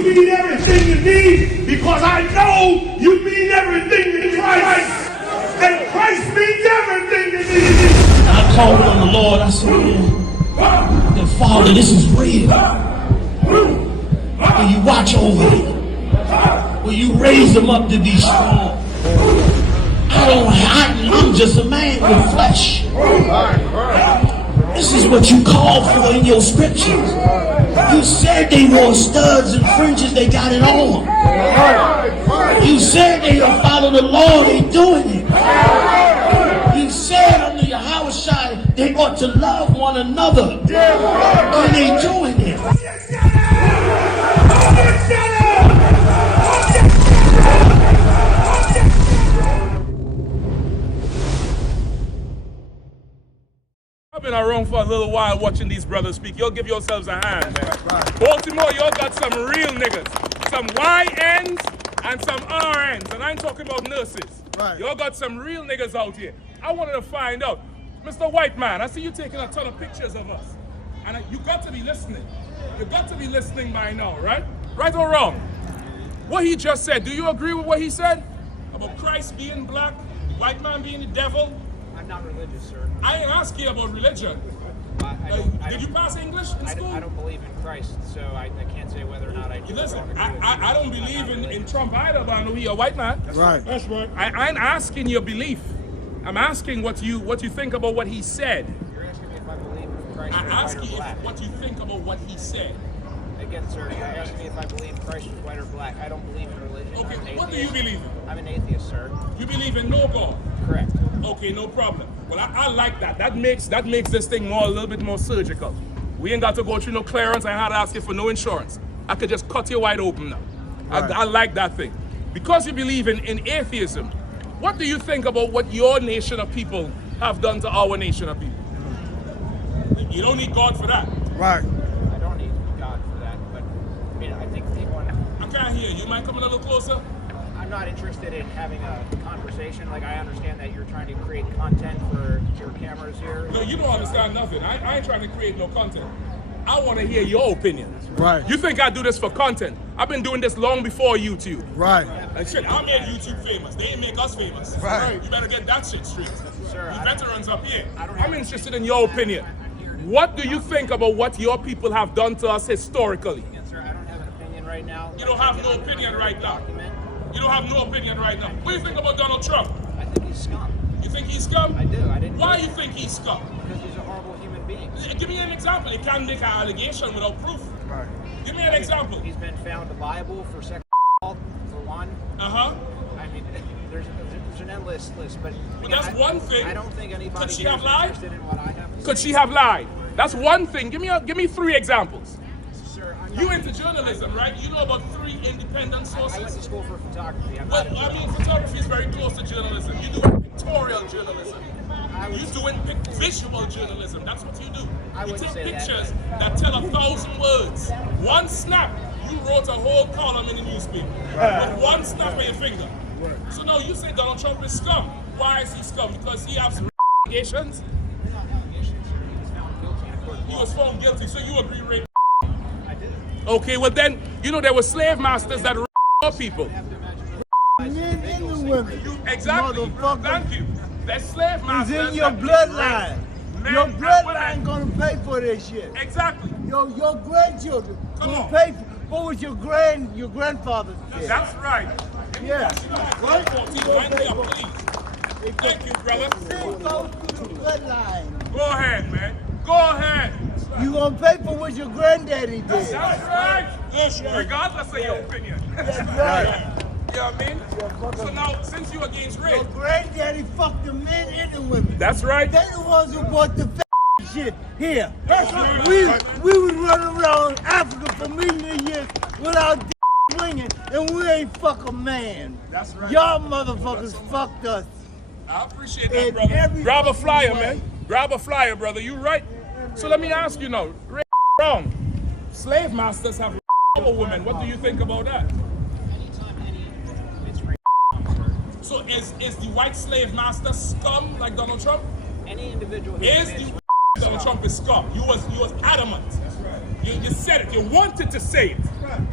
You mean everything to me because I know you mean everything to Christ. And Christ means everything to me. And I called on the Lord. I said, yeah, Father, this is real. Will you watch over me? Will you raise them up to be strong? I'm just a man with flesh. This is what you called for in your scriptures. You said they wore studs and fringes, they got it on. You said they will follow the law, they doing it. You said under Yahanna they ought to love one another, and they doing it. I've been around for a little while watching these brothers speak. Y'all give yourselves a hand, man. Baltimore, y'all got some real niggas. Some YNs and some RNs. And I ain't talking about nurses. Y'all got some real niggas out here. I wanted to find out. Mr. White Man, I see you taking a ton of pictures of us. And you got to be listening. You got to be listening by now, right? Right or wrong? What he just said, do you agree with what he said? About Christ being black, white man being the devil? I'm not religious, sir. I ain't asking you about religion. Did you pass English in school? I don't believe in Christ, so I can't say whether or not I do. Listen, I don't believe in Trump either, but I know he's a white man. That's right. That's right. I ain't asking your belief. I'm asking what you think about what he said. You're asking me if I believe in Christ I is ask white or you black. what you think about what he said. Again, sir, you're asking me if I believe Christ is white or black. I don't believe in religion. Okay, what do you believe in? I'm an atheist, sir. You believe in no God? Correct. Okay, no problem. Well, I like that. That makes this thing a little bit more surgical. We ain't got to go through no clearance. I had to ask you for no insurance. I could just cut you wide open now. Right. I like that thing. Because you believe in atheism, what do you think about what your nation of people have done to our nation of people? You don't need God for that. Right. I don't need God for that, but I mean, I think people... I can't hear you. You might come a little closer? I'm not interested in having a conversation. Like, I understand that you're trying to create content for your cameras here. No, you don't understand nothing. I ain't trying to create no content. I want to hear your opinion. Right. You think I do this for content? I've been doing this long before YouTube. Right. And shit, I made YouTube famous. They ain't make us famous. Right. You better get that shit straight. Sir, You veterans up here. I'm interested in your opinion. What do you think about what your people have done to us historically? Yes, sir, I don't have an opinion right now. You don't have no opinion right now. You don't have no opinion right now. What do you think about Donald Trump? I think he's scum. You think he's scum? I do. I didn't. Why you think he's scum? Because he's a horrible human being. Give me an example. You can't make an allegation without proof. Right. Give me an example. He's been found liable for sexual assault, for one. Uh-huh. I mean, there's an endless list, but Well, that's one thing. I don't think anybody Could she here have is lied? interested in what I have to Could say. she have lied? That's one thing. Give me 3 examples. Sir, You into journalism, right? You know about 3 independent I went to sources. school for photography. I'm Well, not a I mean, journalist. photography is very close to journalism. You do pictorial journalism. You're doing visual journalism. That's what you do. I You wouldn't take say that, pictures that tell 1,000 words. One snap, you wrote a whole column in the newspaper. With one snap of your finger. So now you say Donald Trump is scum. Why is he scum? Because he has allegations? They're not allegations, sir. He was found guilty in a court of He law. was found guilty, so you agree rape? I did. Okay, well then, you know there were slave masters that raped people. I have to imagine Men and the women. Exactly. Motherfucker. Thank you. There's slave masters. It's in your that bloodline. men Your and bloodline women. gonna pay for this shit. Exactly. Your grandchildren Come gonna on. pay for what was your grandfather did. That's right. Yeah. Right? Please. Thank you, brother. It goes through the bloodline. Go ahead, man. Go ahead. You gonna pay for what your granddaddy did. That's right. Regardless of your opinion. That's right. You know what I mean? So now, since you're against Your rape, granddaddy fucked the men and the women. that's right. They the ones who brought the shit here. That's We right. was running around Africa for millions of years without swinging, and we ain't fuck a man. That's right. Y'all motherfuckers fucked us. I appreciate In that, brother. every Grab a flyer, way. man. Grab a flyer, brother. You right. So let me ask you now, wrong. Slave masters have our women. What do you think about that? it's rape. So is the white slave master scum like Donald Trump? Any individual who Is commits the Donald Trump is scum? You was adamant. That's right. You said it. You wanted to say it.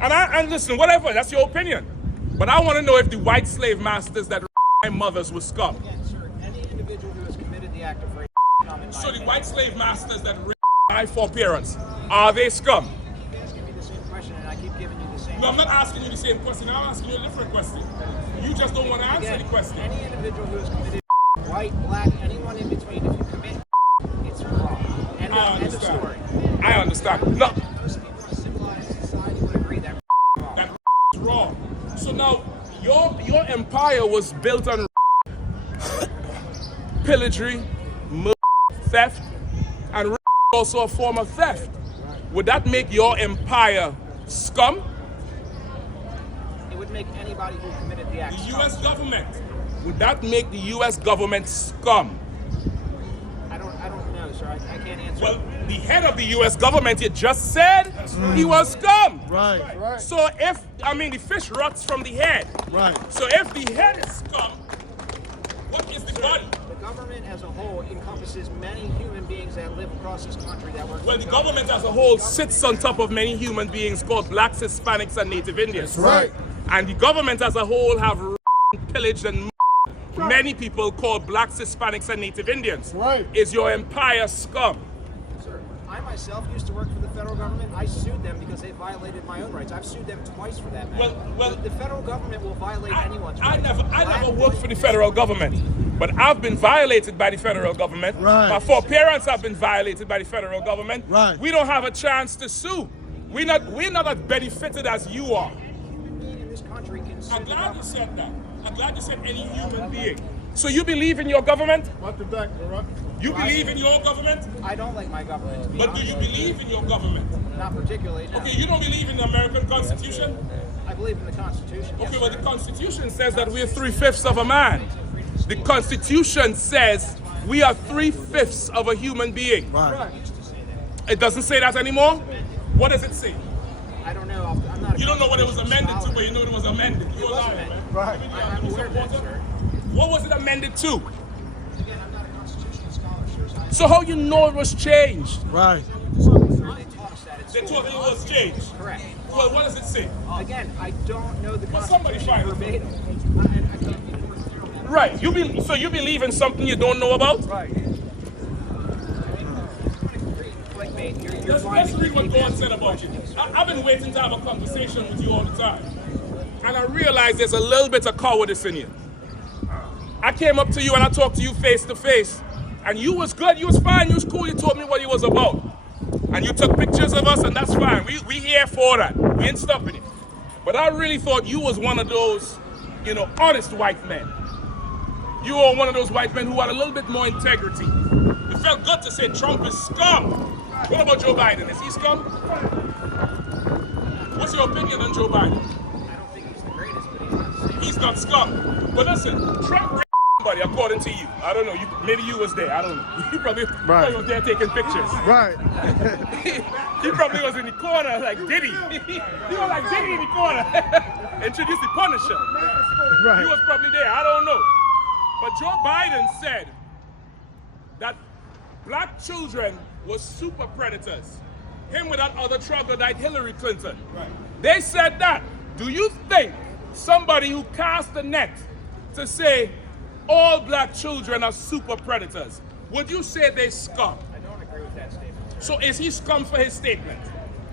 And listen, whatever, that's your opinion. But I want to know if the white slave masters that my mothers were scum. Again, sir, any individual who has committed the act of rape. So the white slave masters that raped my foreparents, are they scum? You're asking me the same question, and I keep giving you the same. No, I'm not asking you the same question. I'm asking you a different question. You just don't want to answer the question. Any individual who has committed white, black, anyone in between, if you commit, it's wrong. End of story. I understand. No. Most people in a civilized society would agree that wrong. That is wrong. So now, your empire was built on pillaging, murder, theft, and also a form of theft. Would that make your empire scum? It would make anybody who committed the act The scum. U.S. government. Would that make the U.S. government scum? I don't know, sir. I can't answer. Well, the head of the U.S. government, you just said he was scum. Right. So if, the fish rots from the head. Right. So if the head is scum, what is the body? The government as a whole encompasses many human beings that live across this country that work. Well, the government as a whole sits on top of many human beings called blacks, Hispanics, and Native Indians. Right. And the government as a whole have pillaged and many people called blacks, Hispanics, and Native Indians. Right. Is your empire scum? Sir, I myself used to work for the federal government. I sued them because they violated my own rights. I've sued them twice for that matter. Well, the federal government will violate anyone's I rights. never worked for the federal government, but I've been violated by the federal government. Right. My foreparents have been violated by the federal government. Right. We don't have a chance to sue. We're not as benefited as you are. Human being in this country can sue I'm the glad you government. said that. I'm glad you said any human being. So you believe in your government? You believe in your government? I don't like my government, to be But do honest. you believe in your government? Not particularly, no. Okay, you don't believe in the American Constitution? I believe in the Constitution. Yes, Okay, well, sir. the Constitution says that we're 3/5 of a man. The Constitution says we are 3/5 of a human being. Right. It doesn't say that anymore? What does it say? I don't know. I'm not. You don't know what it was constitutional amended to, scholar. but you know it was amended. You're It was lying, amended. man. Right. I'm aware of that, sir. What was it amended to? Again, I'm not a constitutional scholar, sir. So how you know it was changed? Right. They taught us that at They school. told you it was changed. Correct. Well, what does it say? Again, I don't know the Well, somebody Constitution find it. verbatim. I can't be more clear on that. Right. So you believe in something you don't know about? Right. Clickbait. You're Let's finding read what people God said about you. I've been waiting to have a conversation with you all the time. And I realize there's a little bit of cowardice in you. I came up to you and I talked to you face to face. And you was good, you was fine, you was cool, you told me what you was about. And you took pictures of us and that's fine. We here for that. We ain't stopping it. But I really thought you was one of those, honest white men. You were one of those white men who had a little bit more integrity. It felt good to say Trump is scum. What about Joe Biden? Is he scum? What's your opinion on Joe Biden? I don't think he's the greatest, but He's not scum. But listen, Trump raped somebody according to you. I don't know. Maybe you was there. I don't know. You probably was there taking pictures. Right. He probably was in the corner like Diddy. He was like Diddy in the corner. Introduced the Punisher. Right. He was probably there. I don't know. But Joe Biden said that black children were super predators. Him with that other troglodyte Hillary Clinton. Right. They said that. Do you think somebody who cast the net to say all black children are super predators, would you say they scum? I don't agree with that statement. So is he scum for his statement?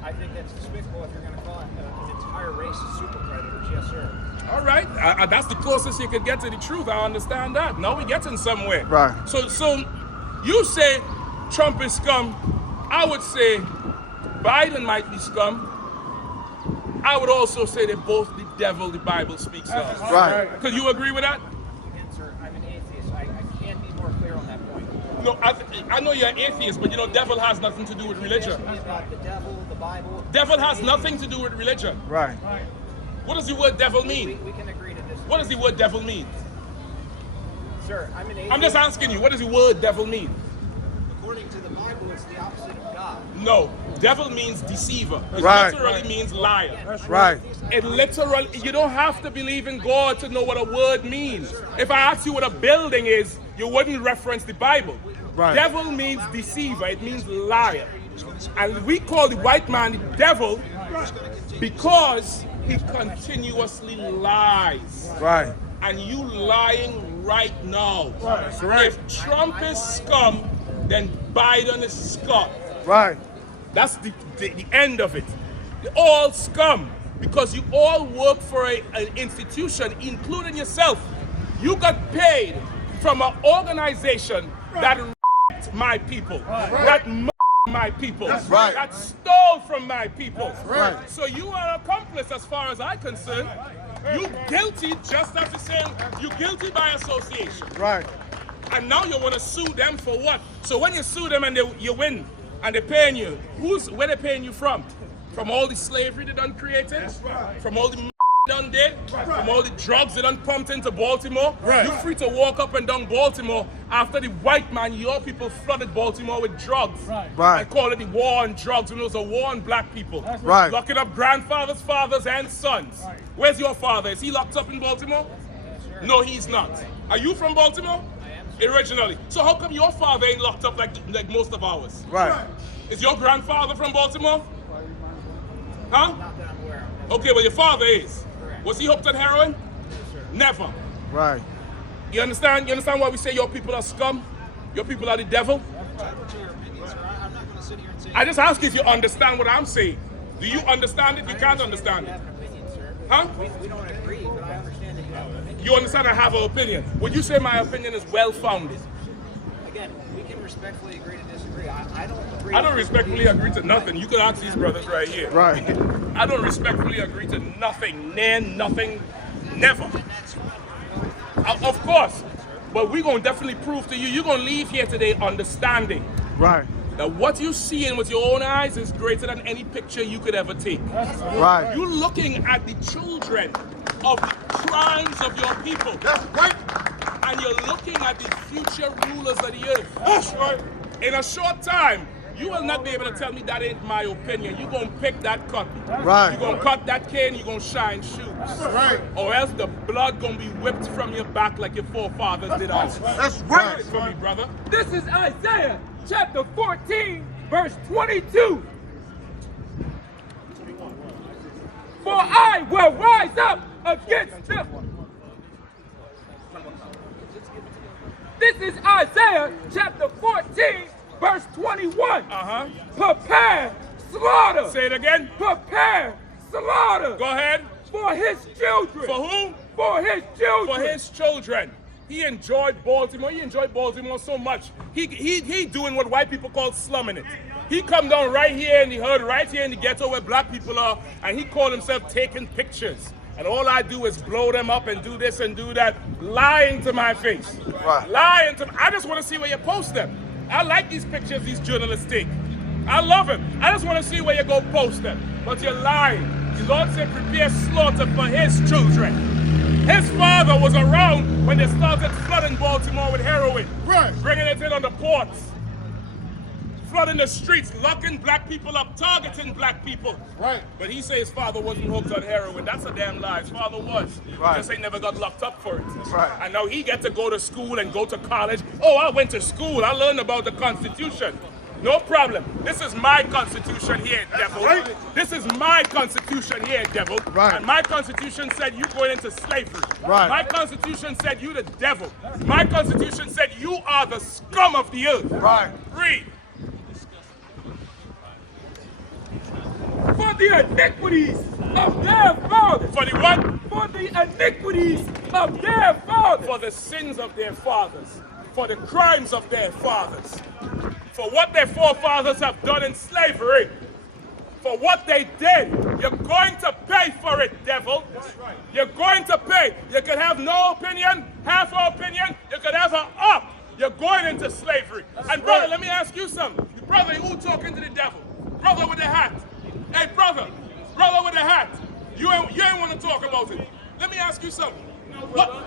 I think that's despicable if you're going to call an entire race of super predators. Yes, sir. All right, that's the closest you could get to the truth. I understand that. Now we're getting somewhere. Right. So you say Trump is scum. I would say Biden might be scum. I would also say they're both the devil the Bible speaks of. Right. Could you agree with that? Again, sir, I'm an atheist. I can't be more clear on that point. No, I know you're an atheist, but devil has nothing to do with religion. Ask me about the devil, the Bible. Devil has nothing to do with religion. Right. What does the word devil mean? We can agree to this. What does the word devil mean? Sir, I'm an atheist. I'm just asking you, what does the word devil mean? According to the Bible, it's the opposite of God. No, devil means deceiver. It Right. literally means liar. Right. It literally, you don't have to believe in God to know what a word means. If I ask you what a building is, you wouldn't reference the Bible. Right. Devil means deceiver, it means liar. And we call the white man the devil Because he continuously lies. Right. And you lying right now. That's right. If Trump is scum, then Biden is scum. Right. That's the end of it. They're all scum because you all work for an institution, including yourself. You got paid from an organization that raped my people, that my people, that stole from my people. Right. So you are an accomplice as far as I'm concerned. You guilty just as the same. You guilty by association. Right. And now you want to sue them for what? So when you sue them and you win and they're paying you, where they paying you from? From all the slavery they done created? From all the done did? From all the drugs they done pumped into Baltimore? You're free to walk up and down Baltimore after the white man, your people flooded Baltimore with drugs. And call it the war on drugs when it was a war on black people. Locking up grandfathers, fathers, and sons. Where's your father? Is he locked up in Baltimore? No, he's not. Are you from Baltimore? Originally. So how come your father ain't locked up like most of ours? Right. Is your grandfather from Baltimore? Huh? Okay, well your father is. Was he hooked on heroin? Never. Right. You understand? You understand why we say your people are scum? Your people are the devil? I just ask if you understand what I'm saying. Do you understand it? You can't understand it. Huh? We don't agree, but I understand that you have an opinion. You understand I have an opinion. Would you say my opinion is well-founded? Again, we can respectfully agree to disagree. I don't agree. I don't respectfully agree to nothing. You can ask these brothers right here. Right. I don't respectfully agree to nothing. Nothing, never. Of course. But we're going to definitely prove to you, you're going to leave here today understanding. Right. That what you see in with your own eyes is greater than any picture you could ever take. Right. You're looking at the children of the crimes of your people. That's right. And you're looking at the future rulers of the earth. That's right. In a short time, you will not be able to tell me that ain't my opinion. You're going to pick that cotton. Right. You're going to cut that cane, you're going to shine shoes. Right. Or else the blood going to be whipped from your back like your forefathers did us. That's right. Right for me, brother. This is Isaiah chapter 14, verse 22. For I will rise up against them. This is Isaiah chapter 14, verse 21. Prepare slaughter. Say it again. Prepare slaughter. Go ahead. For his children. For who? For his children. For his children. He enjoyed Baltimore. He enjoyed Baltimore so much. He doing what white people call slumming it. He come down right here in the hood, right here in the ghetto where black people are, and he called himself taking pictures. And all I do is blow them up and do this and do that, lying to my face. Right. Lying to me. I just want to see where you post them. I like these pictures these journalists take. I love them. I just want to see where you go post them. But you're lying. The Lord said prepare slaughter for his children. His father was around when they started flooding Baltimore with heroin. Right. Bringing it in on the ports. Flooding the streets, locking black people up, targeting black people. Right. But he said his father wasn't hooked on heroin. That's a damn lie. His father was. Right. Just ain't never got locked up for it. Right. And now he get to go to school and go to college. Oh, I went to school. I learned about the Constitution. No problem. This is my Constitution here, devil. Right. This is my Constitution here, devil. Right. And my Constitution said you going into slavery. Right. My Constitution said you the devil. My Constitution said you are the scum of the earth. Right. Read. For the iniquities of their fathers. For the what? For the iniquities of their fathers. For the sins of their fathers. For the crimes of their fathers. For what their forefathers have done in slavery. For what they did. You're going to pay for it, devil. That's right. You're going to pay. You could have no opinion, half an opinion. You could have an up. You're going into slavery. And brother, let me ask you something. Brother, who talking to the devil? Brother with the hat. Hey, brother with the hat. You ain't want to talk about it. Let me ask you something. What?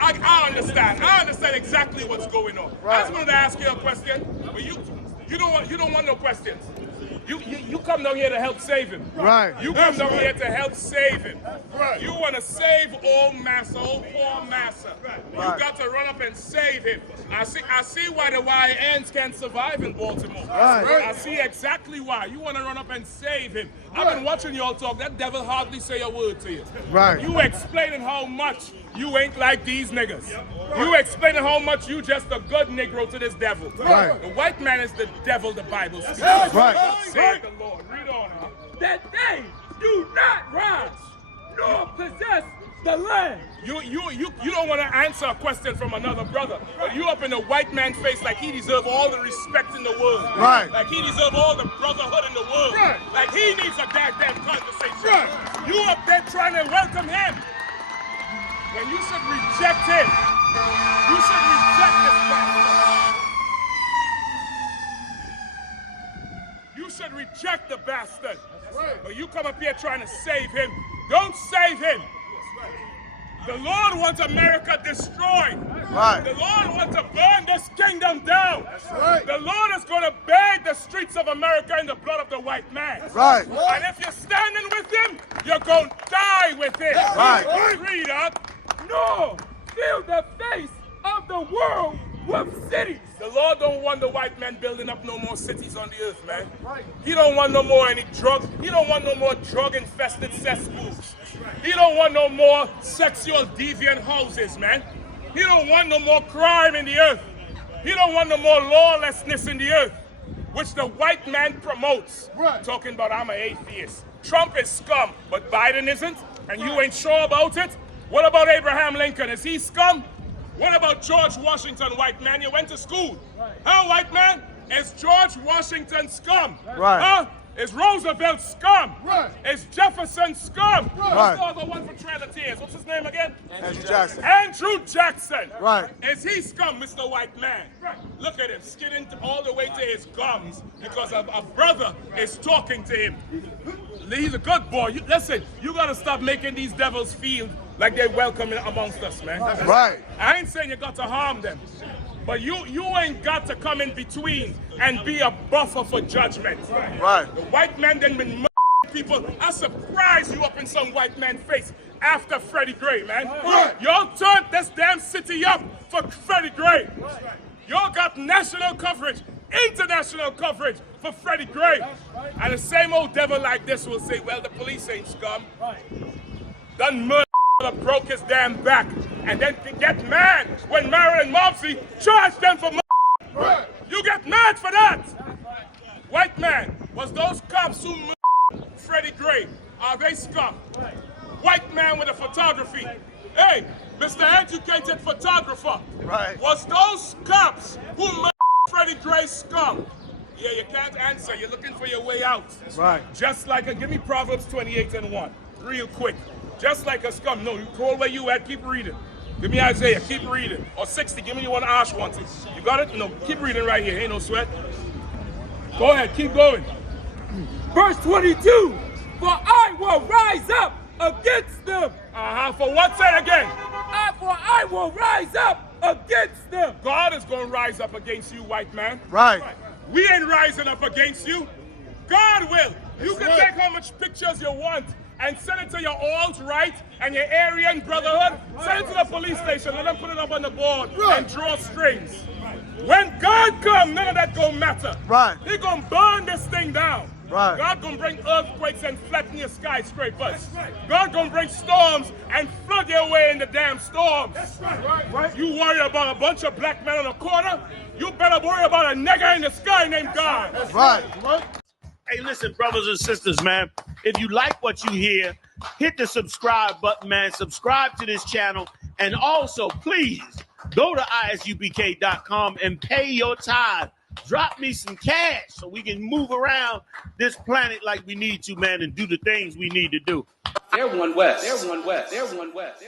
I understand. I understand exactly what's going on. Right. I just wanted to ask you a question, but you don't want no questions. You come down here to help save him. Right. You come down here to help save him. Right. You want to save old massa, old poor massa. Right. You got to run up and save him. I see why the YNs can't survive in Baltimore. Right. I see exactly why. You want to run up and save him. I've been watching y'all talk. That devil hardly say a word to you. Right. You explaining how much you ain't like these niggas. You explaining how much you just a good Negro to this devil. Right. The white man is the devil, the Bible speaks. Right. Say the Lord. Read on. That they do not rise nor possess the land. You don't want to answer a question from another brother, but you up in the white man's face like he deserve all the respect in the world. Right. Like he deserve all the brotherhood in the world. Right. Like he needs a goddamn conversation. Right. You up there trying to welcome him when you should reject him. You should reject this bastard. You should reject the bastard. But you come up here trying to save him. Don't save him. The Lord wants America destroyed. Right. The Lord wants to burn this kingdom down. Right. The Lord is going to bathe the streets of America in the blood of the white man. Right. And if you're standing with him, you're going to die with him. Right. Read up. Nor fill the face of the world with cities. The Lord don't want the white man building up no more cities on the earth, man. He don't want no more any drugs. He don't want no more drug-infested cesspools. He don't want no more sexual deviant houses, man. He don't want no more crime in the earth. He don't want no more lawlessness in the earth, which the white man promotes. Right. Talking about I'm an atheist. Trump is scum, but Biden isn't, and you ain't sure about it? What about Abraham Lincoln? Is he scum? What about George Washington, white man? You went to school. Huh, white man? Is George Washington scum? Right. Huh? Is Roosevelt scum? Right. Is Jefferson scum? Right. What's the other one for Trail of Tears? What's his name again? Andrew Jackson. Andrew Jackson. Right. Is he scum, Mr. White Man? Right. Look at him, skinning all the way to his gums because a brother is talking to him. He's a good boy. Listen, you got to stop making these devils feel like they're welcome amongst us, man. Right. I ain't saying you got to harm them, but you ain't got to come in between and be a buffer for judgment. Right. The white man then been people. I'm surprised you up in some white man's face after Freddie Gray, man. Right. Y'all turned this damn city up for Freddie Gray. Y'all got national coverage, international coverage for Freddie Gray. And the same old devil like this will say, well, the police ain't scum. Done murder, broke his damn back. And then get mad when Marilyn Mopsy charged them for murder. Right. You get mad for that. White man, was those cops who murdered Freddie Gray, are they scum? White man with a photography. Hey, Mr. Educated Photographer. Right. Was those cops who murdered Freddie Gray scum? Yeah, you can't answer. You're looking for your way out. Right. Just like give me Proverbs 28:1, real quick. Just like a scum. No, you call where you at, keep reading. Give me Isaiah, keep reading. Or 60, give me the one Ash wanted. You got it? No, keep reading right here, ain't no sweat. Go ahead, keep going. Verse 22, for I will rise up against them. For what? Say it again. For I will rise up against them. God is going to rise up against you, white man. Right. We ain't rising up against you. God will. You can take how much pictures you want and send it to your alt-right and your Aryan Brotherhood. Send it to the police station. Let them put it up on the board and draw strings. When God comes, none of that gonna matter. Right. He gonna burn this thing down. Right. God gonna bring earthquakes and flatten your skyscrapers. God gonna bring storms and flood your way in the damn storms. Right. You worry about a bunch of black men on the corner? You better worry about a nigger in the sky named God. Right. Hey, listen, brothers and sisters, man. If you like what you hear, hit the subscribe button, man. Subscribe to this channel. And also, please, go to ISUPK.com and pay your tithe. Drop me some cash so we can move around this planet like we need to, man, and do the things we need to do. They're one West. They're one West. They're one West.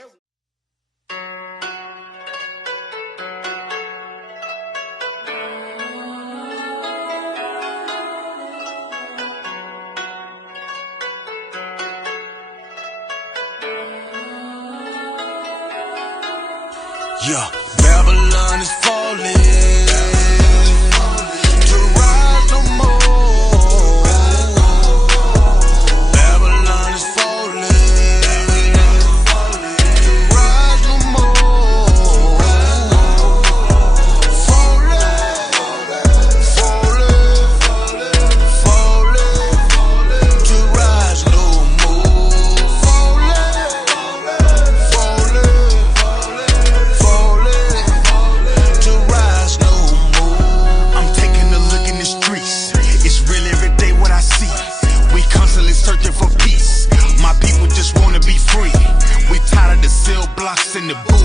Yeah, Babylon is falling. To rise no more. Babylon is falling. To rise no more. Falling. To rise. cell blocks in the booth.